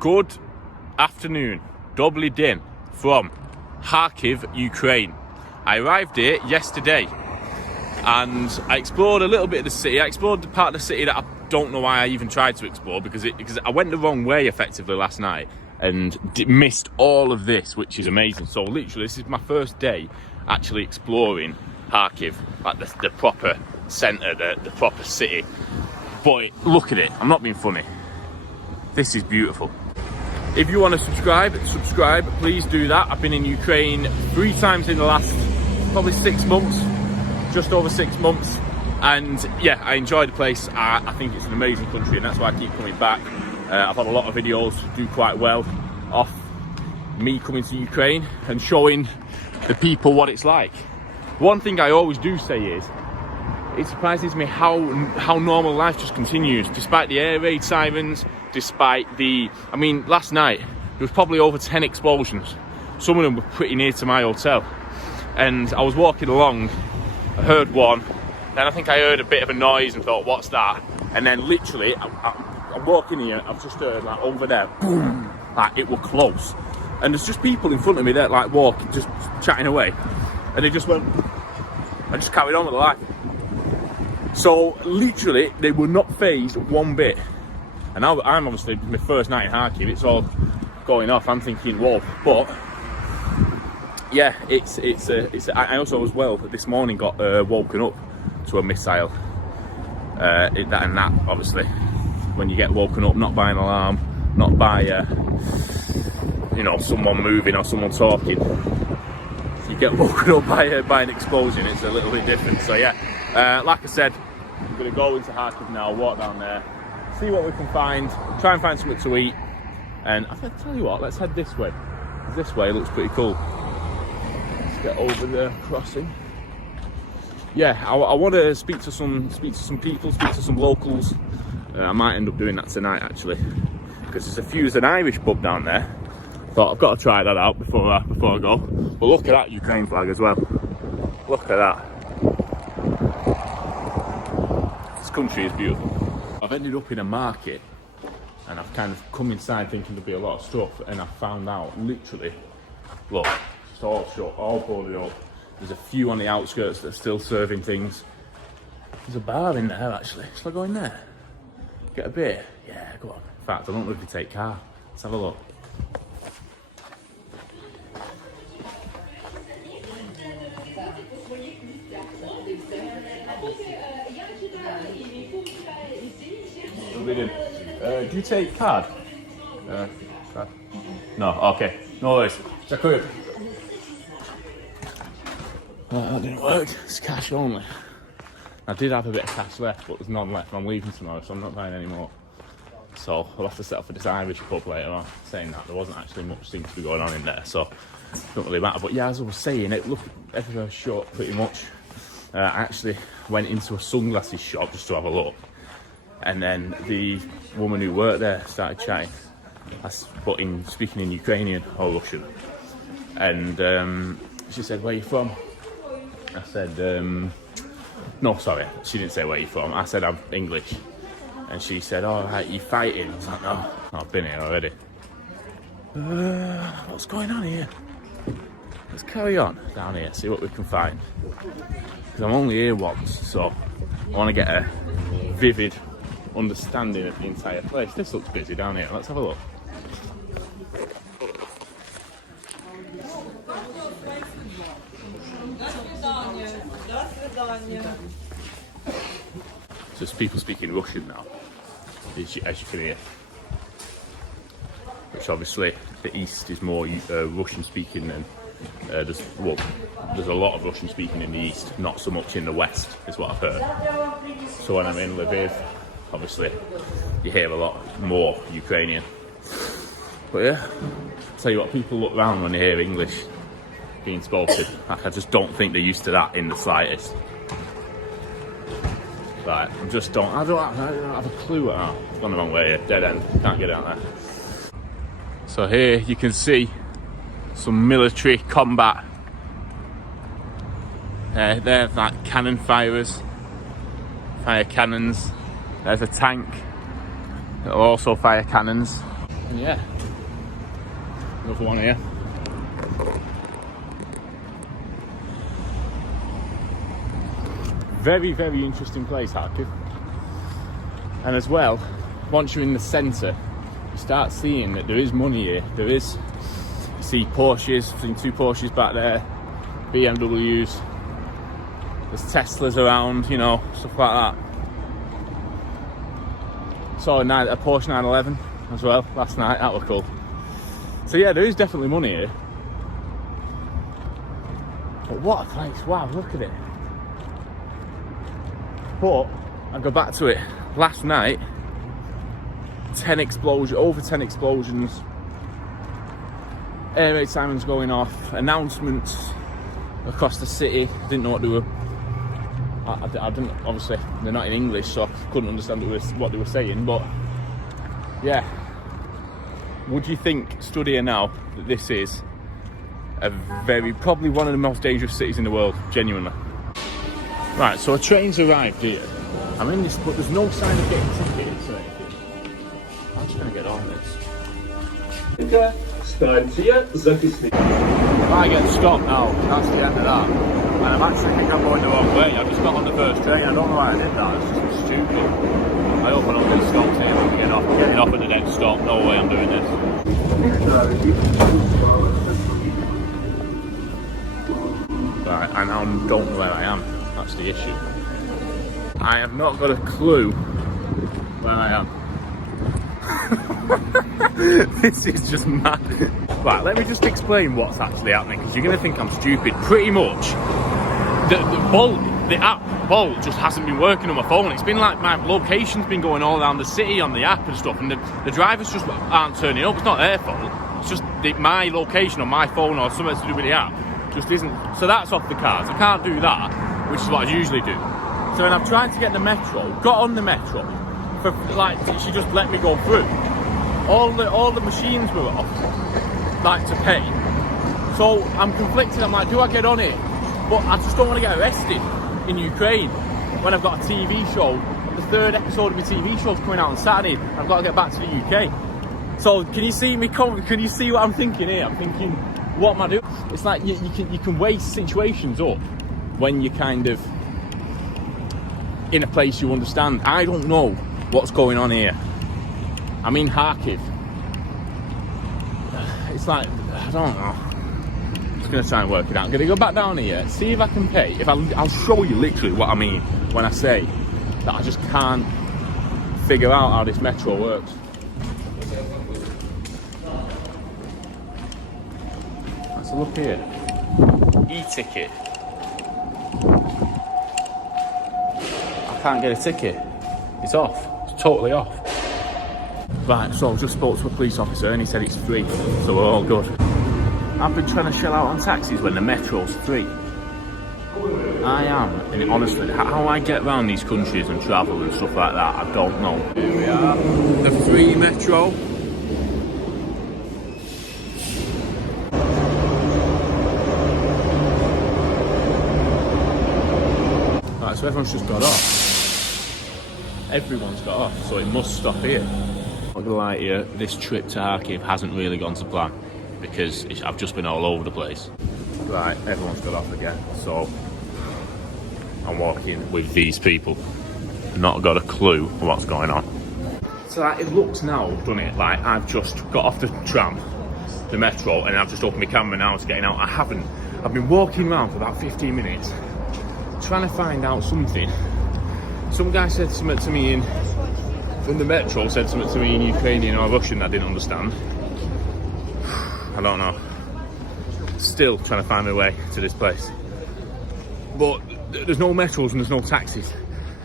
Good afternoon, dobry din from Kharkiv, Ukraine. I arrived here yesterday and I explored a little bit of the city. I explored the part of the city that I don't know why I even tried to explore because I went the wrong way effectively last night and missed all of this, which is amazing. So literally this is my first day actually exploring Kharkiv, like the proper centre, the proper city. But look at it, I'm not being funny. This is beautiful. If you want to subscribe, please do that. I've been in Ukraine 3 times in the last probably 6 months, just over 6 months. And yeah, I enjoy the place. I think it's an amazing country and that's why I keep coming back. I've had a lot of videos do quite well off me coming to Ukraine and showing the people what it's like. One thing I always do say is, it surprises me how normal life just continues, despite the air raid sirens, despite I mean, last night, there was probably over 10 explosions. Some of them were pretty near to my hotel. And I was walking along, I heard one, then I think I heard a bit of a noise and thought, what's that? And then literally, I'm walking here, I've just heard like over there, boom, like it were close. And there's just people in front of me that like walking, just chatting away. And they just went, I just carried on with life. So literally, they were not phased one bit. And now I'm obviously my first night in Kharkiv, it's all going off. I'm thinking, whoa. But yeah, I also as well this morning got woken up to a missile. That obviously, when you get woken up, not by an alarm, not by you know, someone moving or someone talking, you get woken up by an explosion. It's a little bit different. So yeah, like I said, I'm gonna go into Kharkiv now, walk down there, see what we can find, try and find something to eat. And I tell you what, let's head this way. This way looks pretty cool. Let's get over the crossing. Yeah, I want to speak to some people, speak to some locals. I might end up doing that tonight actually, because there's an Irish pub down there. Thought I've got to try that out before I go. But look at that Ukraine flag as well. Look at that. This country is beautiful. I've ended up in a market and I've kind of come inside thinking there'll be a lot of stuff, and I found out literally, look, it's all shut, all boarded up. There's a few on the outskirts that are still serving things. There's a bar in there actually. Shall I go in there? Get a beer? Yeah, go on. In fact, I don't know if you take car. Let's have a look. Do you take card? Card? No, okay. No worries. Dziękuję. That didn't work. It's cash only. I did have a bit of cash left, but there's none left. I'm leaving tomorrow, so I'm not buying any more. So I'll have to set up for this Irish pub later on. Saying that, there wasn't actually much thing to be going on in there, so it don't really matter. But yeah, as I was saying, it looked everywhere shut pretty much. I actually went into a sunglasses shop just to have a look. And then the woman who worked there started chatting, speaking in Ukrainian or Russian. And she said, "Where are you from?" I said, no, sorry, she didn't say where you're from. I said, I'm English. And she said, "Oh, right, you fighting?" I was like, "No, I've been here already." What's going on here? Let's carry on down here, see what we can find. Because I'm only here once, so I want to get a vivid understanding of the entire place. This looks busy down here. Let's have a look. So there's people speaking Russian now, as you can hear. Which obviously the east is more Russian speaking than there's a lot of Russian speaking in the east, not so much in the west, is what I've heard. So when I'm in Lviv, obviously you hear a lot more Ukrainian. But yeah, I'll tell you what, people look around when they hear English being spoken. Like, I just don't think they're used to that in the slightest. Right, I don't have a clue. It's gone the wrong way here, dead end, can't get out there. So here you can see some military combat. They're like cannon firers, fire cannons. There's a tank that'll also fire cannons. And yeah, another one here. Very, very interesting place, Kharkiv. And as well, once you're in the centre, you start seeing that there is money here. There is, you see Porsches, I've seen 2 Porsches back there, BMWs, there's Teslas around, you know, stuff like that. Saw a Porsche 911 as well last night, that was cool. So yeah, there is definitely money here. But what a place, wow, look at it. But, I'll go back to it, last night, over 10 explosions, air raid sirens going off, announcements across the city. Didn't know what they were, I didn't, obviously they're not in English, so I couldn't understand what they were saying, but yeah. Would you think, stood here now, that this is probably one of the most dangerous cities in the world, genuinely? Right, so a train's arrived here. I'm in this, but there's no sign of getting tickets or anything. I'm just gonna get on this. If I get stopped now, that's the end of that. And I'm actually thinking I'm going the wrong way. I just got on the first train. I don't know why I did that. It's just stupid. I hope I don't get stopped here. I'm getting off at the next stop. No way I'm doing this. Right, I now don't know where I am. That's the issue. I have not got a clue where I am. This is just mad. Right, let me just explain what's actually happening, because you're going to think I'm stupid. Pretty much, the app Bolt just hasn't been working on my phone. It's been like my location's been going all around the city on the app and stuff, and the drivers just aren't turning up. It's not their fault. It's just my location on my phone or something to do with the app just isn't. So that's off the cards. I can't do that, which is what I usually do. So when I've tried to get the metro, got on the metro, for like she just let me go through. All the machines were off, like to pay. So I'm conflicted. I'm like, do I get on it? But I just don't want to get arrested in Ukraine when I've got a TV show. The 3rd episode of my TV show's coming out on Saturday. I've got to get back to the UK. So can you see me? Can you see what I'm thinking here? I'm thinking, what am I doing? It's like you can weigh situations up when you're kind of in a place you understand. I don't know what's going on here. I'm in Kharkiv. It's like, I don't know. I'm just going to try and work it out. I'm going to go back down here, see if I can pay. I'll show you literally what I mean when I say that I just can't figure out how this metro works. Let's look here. E-ticket. I can't get a ticket. It's off. It's totally off. Right, so I just spoke to a police officer and he said it's free, so we're all good. I've been trying to shell out on taxis when the metro's free. I am, and honestly, how I get around these countries and travel and stuff like that, I don't know. Here we are, the free metro. Right, so everyone's just got off. Everyone's got off, so it must stop here. I'm not gonna lie to you, this trip to Kharkiv hasn't really gone to plan because I've just been all over the place. Right, everyone's got off again, so I'm walking with these people. Not got a clue what's going on. So like, it looks now, doesn't it, like I've just got off the tram, the metro, and I've just opened my camera now to getting out. I haven't. I've been walking around for about 15 minutes trying to find out something. Some guy said something to me in the metro, said something to me in Ukrainian or Russian that I didn't understand. I don't know. Still trying to find my way to this place. But there's no metros and there's no taxis.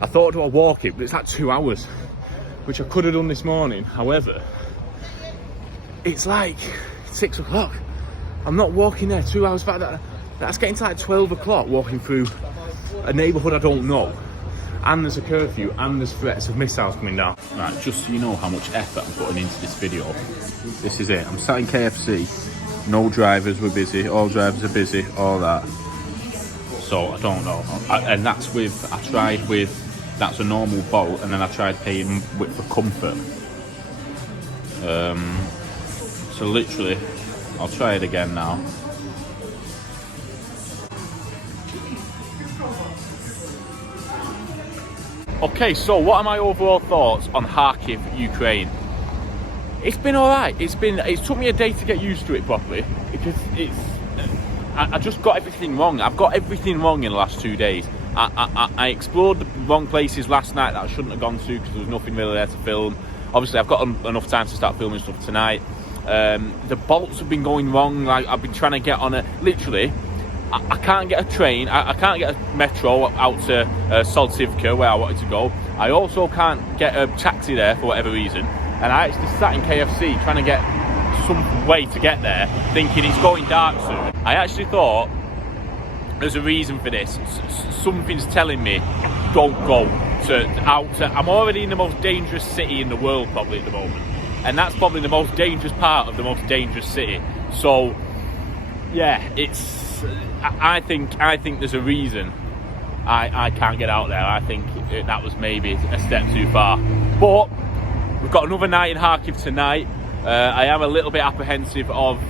I thought do I walk it, but it's like 2 hours, which I could have done this morning. However, it's like 6 o'clock. I'm not walking there 2 hours back. That's getting to like 12 o'clock walking through a neighbourhood I don't know. And there's a curfew and there's threats of missiles coming down. Right, just so you know how much effort I'm putting into this video, this is it. I'm sat in KFC, no drivers were busy, all drivers are busy, all that. So I don't know. And that's with, I tried with, that's a normal Bolt, and then I tried paying with for comfort. So literally, I'll try it again now. Okay, so what are my overall thoughts on Kharkiv, Ukraine? It's been alright. It's took me a day to get used to it properly because I just got everything wrong. I've got everything wrong in the last 2 days. I explored the wrong places last night that I shouldn't have gone to because there was nothing really there to film. Obviously, I've got enough time to start filming stuff tonight. The bolts have been going wrong. Like, I've been trying to get on literally, I can't get a train. I can't get a metro out to Soltivka where I wanted to go. I also can't get a taxi there for whatever reason. And I actually sat in KFC trying to get some way to get there, thinking it's going dark soon. I actually thought there's a reason for this. Something's telling me don't go I'm already in the most dangerous city in the world probably at the moment, and that's probably the most dangerous part of the most dangerous city. So yeah, I think there's a reason I can't get out there. I think that was maybe a step too far, but we've got another night in Kharkiv tonight. I am a little bit apprehensive of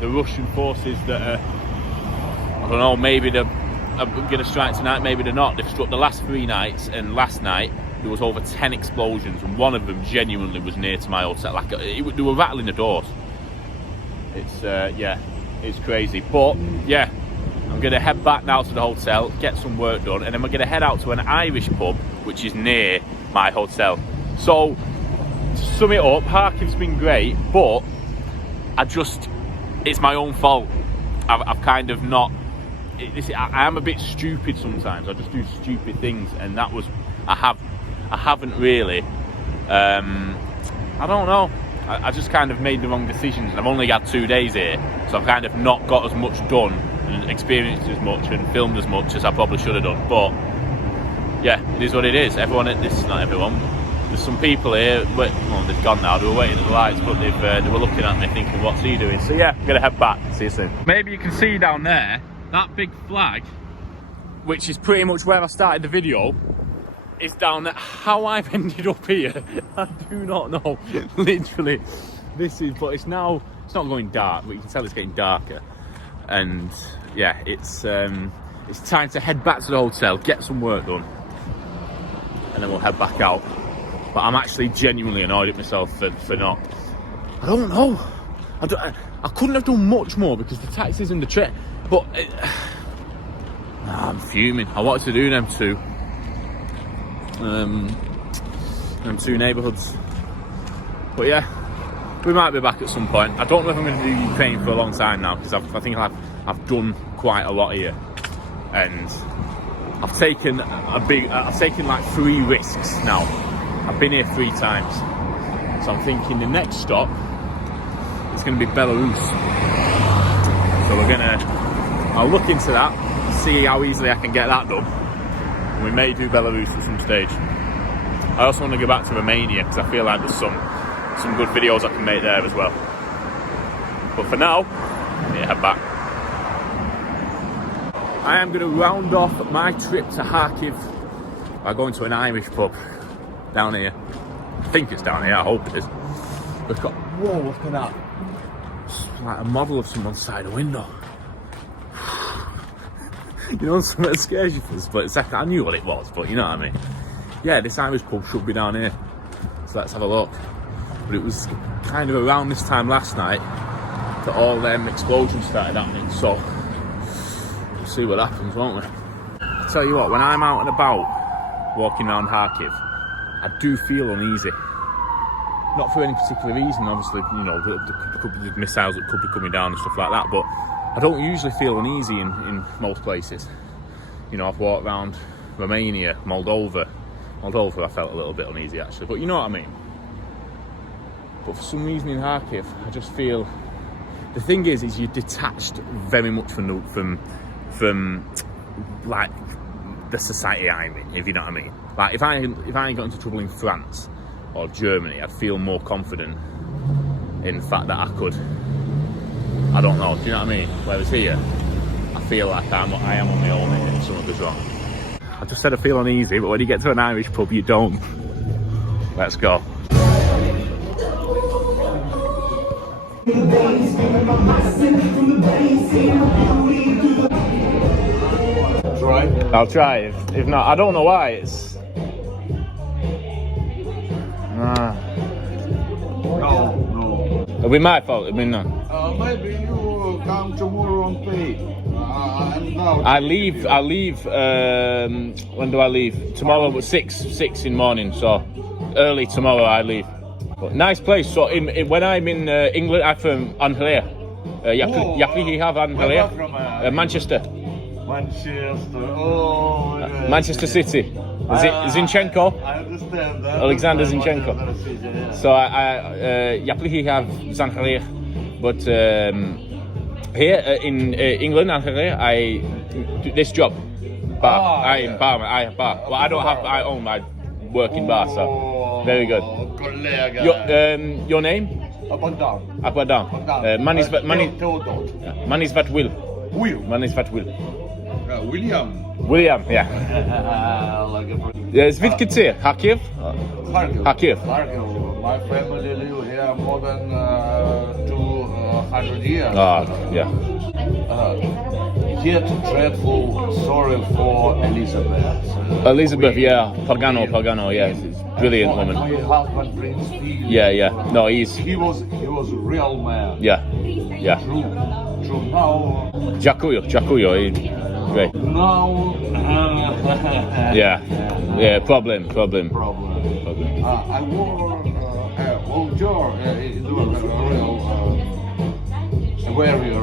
the Russian forces that are, I don't know, maybe they're going to strike tonight, maybe they're not. They've struck the last 3 nights, and last night there was over 10 explosions, and one of them genuinely was near to my hotel. Like, they were rattling the doors. Yeah, it's crazy. But yeah, I'm going to head back now to the hotel, get some work done, and then we're going to head out to an Irish pub, which is near my hotel. So, to sum it up, Kharkiv's been great, but it's my own fault. I've kind of not, I am a bit stupid sometimes. I just do stupid things, and that was, I haven't really, I don't know. I just kind of made the wrong decisions, and I've only had 2 days here, so I've kind of not got as much done and experienced as much and filmed as much as I probably should have done. But yeah, it is what it is. This is not everyone. There's some people here, well, they've gone now. They were waiting at the lights, but they were looking at me thinking, what's he doing? So yeah, I'm gonna head back. See you soon. Maybe you can see down there, that big flag, which is pretty much where I started the video, is down there. How I've ended up here, I do not know. Literally, but it's not going dark, but you can tell it's getting darker. And yeah, it's time to head back to the hotel, get some work done, and then we'll head back out. But I'm actually genuinely annoyed at myself for not, I don't know. I couldn't have done much more because the taxis and the train, but I'm fuming. I wanted to do them two neighbourhoods. But yeah, we might be back at some point. I don't know if I'm going to do Ukraine for a long time now, because I think I've done quite a lot here, and I've taken like 3 risks now. I've been here 3 times, so I'm thinking the next stop is going to be Belarus. So I'll look into that, see how easily I can get that done, and we may do Belarus at some stage. I also want to go back to Romania because I feel like there's some good videos I can make there as well. But for now, yeah, head back. I am going to round off my trip to Kharkiv by going to an Irish pub down here. I think it's down here, I hope it is. We've got, whoa, look at that. It's like a model of someone's side of the window. You know, something that scares you for a split second. I knew what it was, but you know what I mean. Yeah, this Irish pub should be down here. So let's have a look. But it was kind of around this time last night that all them explosions started happening. So we'll see what happens, won't we? I tell you what, when I'm out and about walking around Kharkiv, I do feel uneasy. Not for any particular reason, obviously, you know, there could be missiles that could be coming down and stuff like that, but I don't usually feel uneasy in most places. You know, I've walked around Romania, Moldova, I felt a little bit uneasy actually, but you know what I mean. But for some reason in Kharkiv, I just feel, the thing is you're detached very much from like the society I'm in, if you know what I mean. Like if I got into trouble in France or Germany, I'd feel more confident in the fact that I could, I don't know, do you know what I mean? Whereas here, I feel like I am on my own here if something goes wrong. I just said I feel uneasy, but when you get to an Irish pub, you don't. Let's go. Try? I'll try. If not, I don't know why it's. No. It'll be my fault. It'll be none. Maybe you come tomorrow and pay. And now I leave. When do I leave? Tomorrow at 6 in the morning. So early tomorrow I leave. But nice place. So when I'm in England, I'm from Antalya. Yapli have Antalya. Manchester. Manchester. Oh. Manchester City. Zinchenko. I understand that. Alexander Zinchenko. Yeah. So Yapli have Antalya, but here in England, Antalya, I do this job. Bar. I have bar. Well, I don't have. I own my working bar. So very good. Your name? Abadam. Man is what will. Man is what will. William, yeah. Звідки Kharkiv? Kharkiv. My family live here more than 200 years. Yeah. Yet dreadful story for Elizabeth. Elizabeth, yeah. Pagano, yeah. It's brilliant woman. My husband Prince Philip. Yeah. No, he was a real man. Yeah. True. Now. Jacuyo. Great. Now. Yeah. Problem. I wore old jar in the royal warrior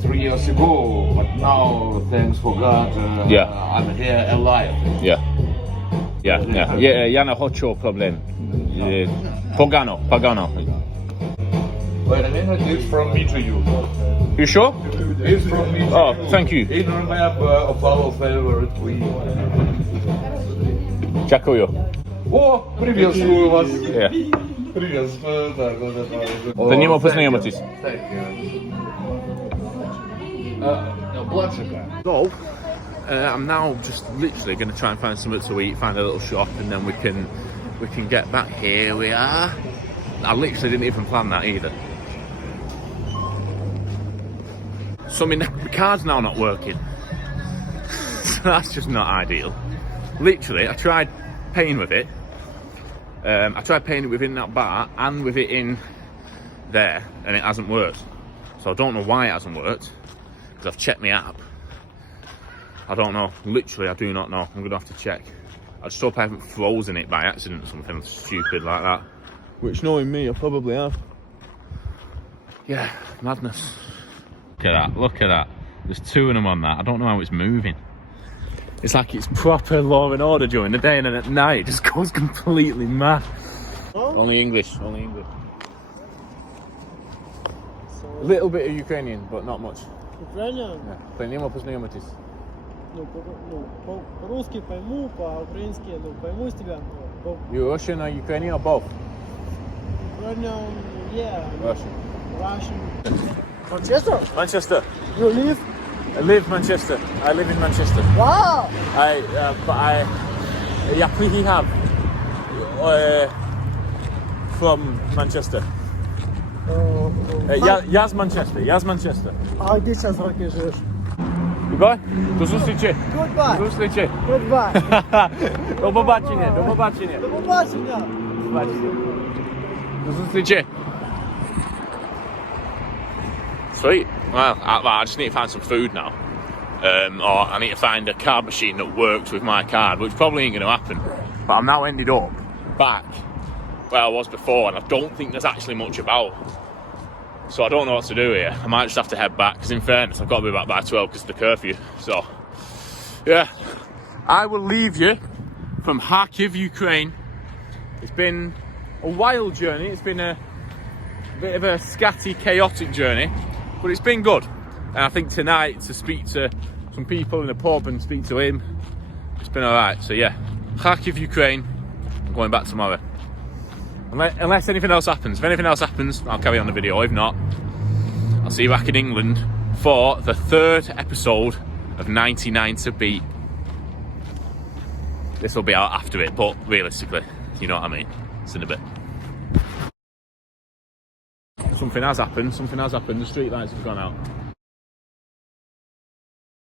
3 years ago, but now, thanks for God, I'm here alive. Yeah. Jana Hocho problem. Pagano. Wait a minute, it's from me to you. You sure? It's from me to Oh, you. thank you. In remember of our favorite queen. Jacuyo. О, приветствую вас. Yeah. Приветствую, да. За ним познайомитись. So, I'm now just literally going to try and find something to eat, find a little shop, and then we can get back. Here we are. I literally didn't even plan that either. So my card's now not working. So that's just not ideal. Literally, I tried paying with it. I tried paying it within that bar and with it in there, and it hasn't worked. So I don't know why it hasn't worked, because I've checked my app. I don't know. Literally, I do not know. I'm going to have to check. I just hope I haven't frozen it by accident or something stupid like that. Which, knowing me, I probably have. Yeah, madness. Look at that. There's 2 of them on that. I don't know how it's moving. It's like it's proper law and order during the day, and then at night it just goes completely mad. Oh. Only English. A little bit of Ukrainian, but not much. Ukrainian? Поймемо, познайомитись. По-русски пойму, по-украински пойму из тебя. You Russian or Ukrainian or both? Ukrainian, yeah. Russian. Manchester. You live? I live Manchester. I live in Manchester. Wow! Yapli have from Manchester. Yaz Manchester. А где сейчас в России живешь? Goodbye. До зустрічі. Goodbye. До зустрічі. Goodbye. До побачення. До побачення. До зустрічі. Sweet. Well, I just need to find some food now. Or I need to find a card machine that works with my card, which probably ain't going to happen. But I've now ended up back where I was before, and I don't think there's actually much about. So I don't know what to do here. I might just have to head back, because in fairness, I've got to be back by 12 because of the curfew. So, yeah. I will leave you from Kharkiv, Ukraine. It's been a wild journey. It's been a bit of a scatty, chaotic journey, but it's been good. And I think tonight, to speak to some people in a pub and speak to him, it's been alright. So yeah, Kharkiv, Ukraine. I'm going back tomorrow. Unless anything else happens. If anything else happens, I'll carry on the video. If not, I'll see you back in England for the 3rd episode of 99 to Beat. This will be out after it, but realistically, you know what I mean. It's in a bit. So Something has happened. The street lights have gone out.